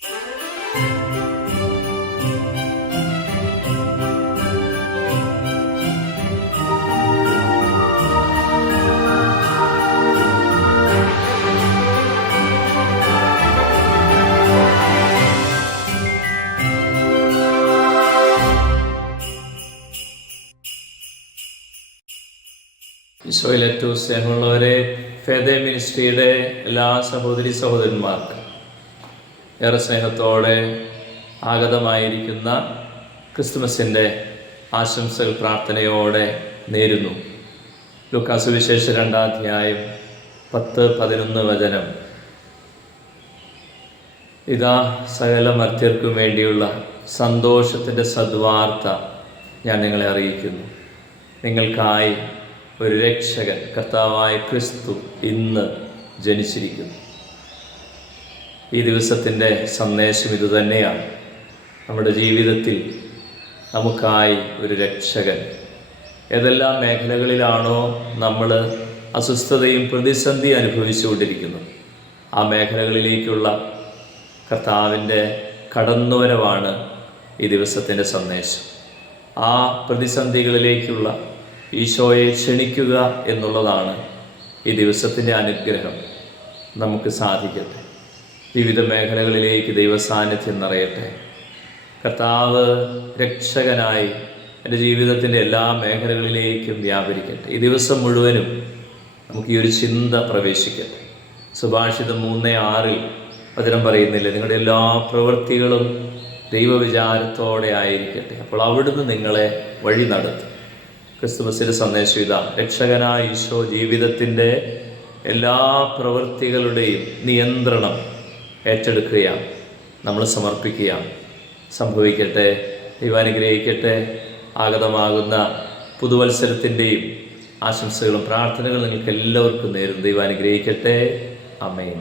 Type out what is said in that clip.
ഈശോയിൽ ഏറ്റവും സ്നേഹമുള്ളവരെ, ഫെദേ മിനിസ്ട്രിയുടെ എല്ലാ സഹോദരി സഹോദരന്മാർക്ക് ഏറെ സ്നേഹത്തോടെ ആഗതമായിരിക്കുന്ന ക്രിസ്തുമസിൻ്റെ ആശംസകൾ പ്രാർത്ഥനയോടെ നേരുന്നു. ലൂക്കാ സുവിശേഷം 2-ാം അധ്യായം 10-11 വചനം. ഇതാ സകല മർത്യർക്കും വേണ്ടിയുള്ള സന്തോഷത്തിൻ്റെ സദ്വാർത്ത ഞാൻ നിങ്ങളെ അറിയിക്കുന്നു. നിങ്ങൾക്കായി ഒരു രക്ഷകൻ, കർത്താവായ ക്രിസ്തു ഇന്ന് ജനിച്ചിരിക്കുന്നു. ഈ ദിവസത്തിൻ്റെ സന്ദേശം ഇതുതന്നെയാണ്. നമ്മുടെ ജീവിതത്തിൽ നമുക്കായി ഒരു രക്ഷകൻ. ഏതെല്ലാം മേഖലകളിലാണോ നമ്മൾ അസ്വസ്ഥതയും പ്രതിസന്ധി അനുഭവിച്ചുകൊണ്ടിരിക്കുന്നത്, ആ മേഖലകളിലേക്കുള്ള കർത്താവിൻ്റെ കടന്നുവരവാണ് ഈ ദിവസത്തിൻ്റെ സന്ദേശം. ആ പ്രതിസന്ധികളിലേക്കുള്ള ഈശോയെ ക്ഷണിക്കുക എന്നുള്ളതാണ് ഈ ദിവസത്തിൻ്റെ അനുഗ്രഹം. നമുക്ക് സാധിക്കട്ടെ. വിവിധ മേഖലകളിലേക്ക് ദൈവസാന്നിധ്യം നിറയട്ടെ. കർത്താവ് രക്ഷകനായി എൻ്റെ ജീവിതത്തിൻ്റെ എല്ലാ മേഖലകളിലേക്കും വ്യാപരിക്കട്ടെ. ഈ ദിവസം മുഴുവനും നമുക്ക് ഈ ഒരു ചിന്ത പ്രവേശിക്കട്ടെ. സുഭാഷിതം 3:6 വചനം പറയുന്നില്ല, നിങ്ങളുടെ എല്ലാ പ്രവൃത്തികളും ദൈവവിചാരത്തോടെ ആയിരിക്കട്ടെ, അപ്പോൾ അവിടുന്ന് നിങ്ങളെ വഴി നടത്തും. ക്രിസ്തുമസിൻ്റെ സന്ദേശം ഇതാ. രക്ഷകനായ ഈശോ ജീവിതത്തിൻ്റെ എല്ലാ പ്രവൃത്തികളുടെയും നിയന്ത്രണം ഏറ്റെടുക്കുകയാണ്, നമ്മൾ സമർപ്പിക്കുകയാണ്. സംഭവിക്കട്ടെ. ദൈവം അനുഗ്രഹിക്കട്ടെ. ആഗതമാകുന്ന പുതുവത്സരത്തിൻ്റെയും ആശംസകളും പ്രാർത്ഥനകളും നിങ്ങൾക്ക് എല്ലാവർക്കും നേരും. ദൈവം അനുഗ്രഹിക്കട്ടെ. ആമേൻ.